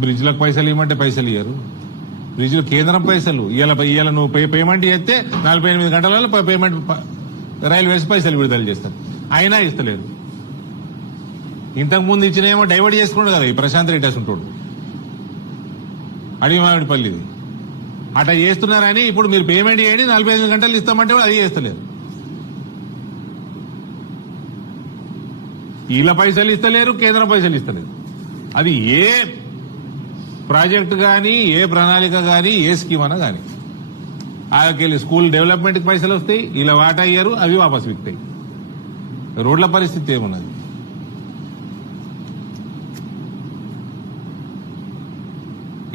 బ్రిడ్జ్లకు పైసలు ఇవ్వమంటే పైసలు ఇయ్యరు. బ్రిడ్జ్లు కేంద్రం పైసలు ఇవాళ నువ్వు పేమెంట్ చేస్తే 48 గంటలలో పేమెంట్ రైల్వేస్ పైసలు విడుదల చేస్తారు, అయినా ఇస్తలేరు. ఇంతకు ముందు ఇచ్చినేమో డైవర్ట్ చేసుకున్నాడు కదా ఈ ప్రశాంత్ రెడ్డి ఉంటాడు అడిగిమామిడిపల్లిది. అట్లా చేస్తున్నారని ఇప్పుడు మీరు పేమెంట్ చేయండి 48 గంటలు ఇస్తామంటే అది చేస్తలేరు. వీళ్ళ పైసలు ఇస్తలేరు, కేంద్రం పైసలు ఇస్తలేరు. అది ఏ ప్రాజెక్టు కానీ, ఏ ప్రణాళిక కానీ, ఏ స్కీమ్ అన్నా కానీ. ఆకెళ్ళి స్కూల్ డెవలప్మెంట్కి పైసలు వస్తాయి, ఇలా వాటా అయ్యారు, అవి వాపసు విక్తాయి. రోడ్ల పరిస్థితి ఏమున్నది?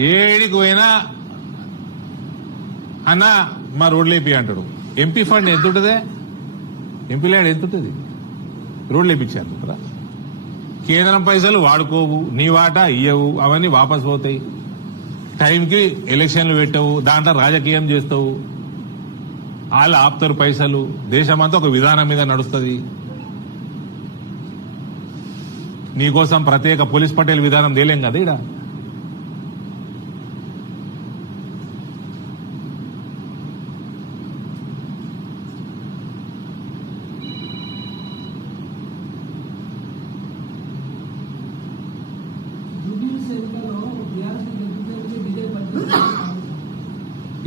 ఏడికి పోయినా అన్న మా రోడ్లు వేపి అంటాడు. ఎంపీ ఫండ్ ఎంత ఉంటుందే? ఎంపీ ల్యాండ్ ఎంత ఉంటుంది? రోడ్లు వేపించారు కదా. కేంద్రం పైసలు వాడుకోవు, నీ వాటా ఇయ్యవు, అవన్నీ వాపసు పోతాయి. టైంకి ఎలక్షన్లు పెట్టవు, దాంట్లో రాజకీయం చేస్తావు, వాళ్ళు ఆపుతారు పైసలు. దేశమంతా ఒక విధానం మీద నడుస్తుంది. నీకోసం ప్రత్యేక పోలీస్ పటేల్ విధానం తేలేం కదా ఇడ.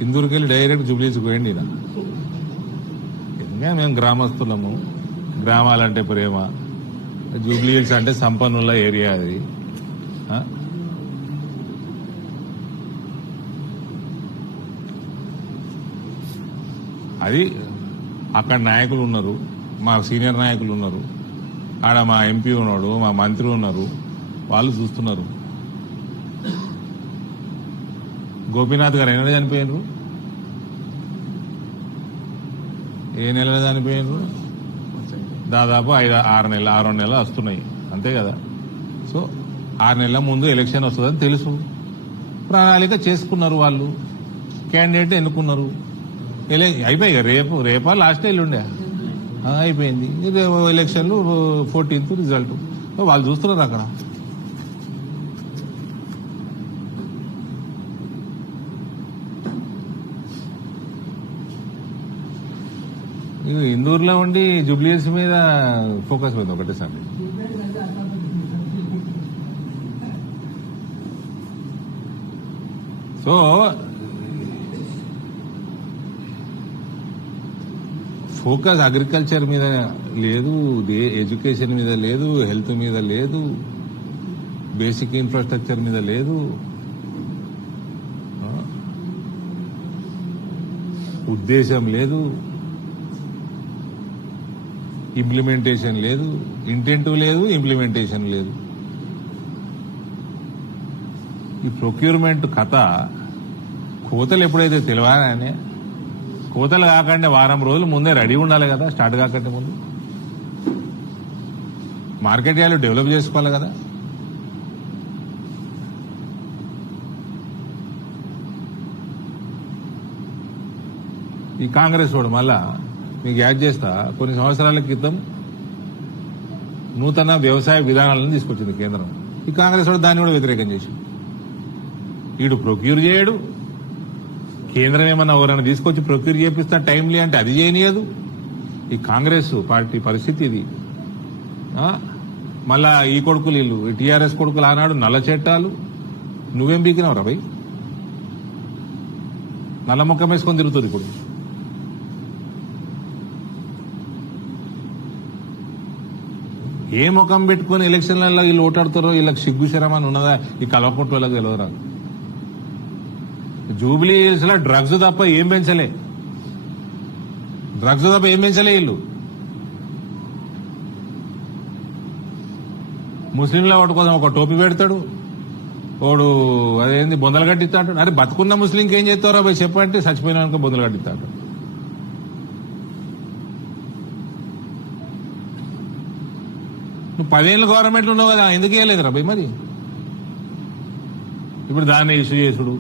ఇందూరుకెళ్ళి డైరెక్ట్ జూబ్లీస్కి పోయండి. ఎందుకంటే మేము గ్రామస్తులము, గ్రామాలంటే ప్రేమ. జూబ్లీహిల్స్ అంటే సంపన్నుల ఏరియా అది. అది అక్కడ నాయకులు ఉన్నారు, మా సీనియర్ నాయకులు ఉన్నారు, ఆడ మా ఎంపీ ఉన్నాడు, మా మంత్రి ఉన్నారు, వాళ్ళు చూస్తున్నారు. గోపీనాథ్ గారు ఎన్నడూ చనిపోయినరు? ఏ నెలలో చనిపోయినరు? దాదాపు 6 నెలలు వస్తున్నాయి, అంతే కదా. సో 6 నెలల ముందు ఎలక్షన్ వస్తుందని తెలుసు, ప్రణాళిక చేసుకున్నారు వాళ్ళు, క్యాండిడేట్ ఎన్నుకున్నారు, అయిపోయి రేపా లాస్ట్ ఎల్లుండే అయిపోయింది. ఎలక్షన్లు 14th రిజల్ట్. వాళ్ళు చూస్తున్నారు అక్కడ. ఇందూరులో ఉండి జూబ్లీహిల్స్ మీద ఫోకస్ పోయింది ఒకటేసారి. సో ఫోకస్ అగ్రికల్చర్ మీద లేదు, ఎడ్యుకేషన్ మీద లేదు, హెల్త్ మీద లేదు, బేసిక్ ఇన్ఫ్రాస్ట్రక్చర్ మీద లేదు, ఉద్దేశం లేదు, ఇంప్లిమెంటేషన్ లేదు, ఇంటెంట్ లేదు, ఇంప్లిమెంటేషన్ లేదు. ఈ ప్రొక్యూర్మెంట్ కథ కోతలు ఎప్పుడైతే తెలియాలనే, కోతలు కాకుండా వారం రోజులు ముందే రెడీ ఉండాలి కదా, స్టార్ట్ కాకంటే ముందు. మార్కెట్ యార్డ్లు డెవలప్ చేసుకోవాలి కదా. ఈ కాంగ్రెస్ వాడు మళ్ళా మీకు యాడ్ చేస్తా, కొన్ని సంవత్సరాల క్రితం నూతన వ్యవసాయ విధానాలను తీసుకొచ్చింది కేంద్రం. ఈ కాంగ్రెస్ వాడు దాన్ని కూడా వ్యతిరేకం చేసి, వీడు ప్రొక్యూర్ చేయడు, కేంద్రం ఏమన్నా ఎవరైనా తీసుకొచ్చి ప్రొక్యూర్ చేపిస్తా టైంలీ అంటే అది చేయనియదు. ఈ కాంగ్రెస్ పార్టీ పరిస్థితి ఇది. మళ్ళా ఈ కొడుకులు వీళ్ళు టీఆర్ఎస్ కొడుకులు ఆనాడు నల్ల చట్టాలు, నువ్వేం బీకినావు రా భయ్? నల్ల ముఖం వేసుకొని తిరుగుతుంది ఇప్పుడు. ఏ ముఖం పెట్టుకుని ఎలక్షన్లలో వీళ్ళు ఓటాడుతారో వీళ్ళకి సిగ్గు శరమని ఉన్నదా? ఈ కలవకుంటు వాళ్ళకి తెలియదురా. జూబ్లీహిల్స్ లో డ్రగ్స్ తప్ప ఏం పెంచలే వీళ్ళు. ముస్లింల ఓటు కోసం ఒక టోపీ పెడతాడు, వాడు అదేంది బొందలు కట్టిస్తాడు. అరే బతుకున్న ముస్లింకి ఏం చేస్తారో పోయి చెప్పంటే చచ్చిపోయినా బొందలు కట్టిస్తాడు. నువ్వు 10 ఏళ్ళు గవర్నమెంట్లు ఉన్నావు కదా, ఎందుకు వేయలేదురా భయ్? మరి ఇప్పుడు దాన్ని ఇష్యూ చేసుడు.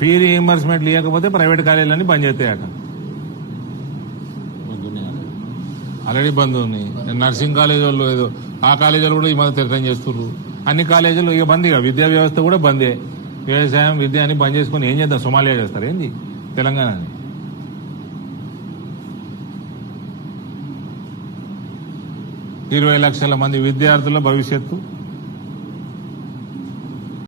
ఫీ రీఎంబర్స్మెంట్ ఇవ్వకపోతే ప్రైవేట్ కాలేజీలన్నీ బంద్ చేస్తాయట. ఆల్రెడీ బంద్ ఉన్నాయి. నర్సింగ్ కాలేజ్ వాళ్ళు ఏదో ఆ కాలేజీలు కూడా ఈ మధ్య తీర్థం చేస్తున్నారు. అన్ని కాలేజీలు ఇక బంద్. ఇక విద్యా వ్యవస్థ కూడా బందే. వ్యవసాయం విద్య అని బంద్ చేసుకుని ఏం చేద్దాం? సోమాలియా చేస్తారు ఏంది తెలంగాణని? 20 లక్షల మంది విద్యార్థుల భవిష్యత్తు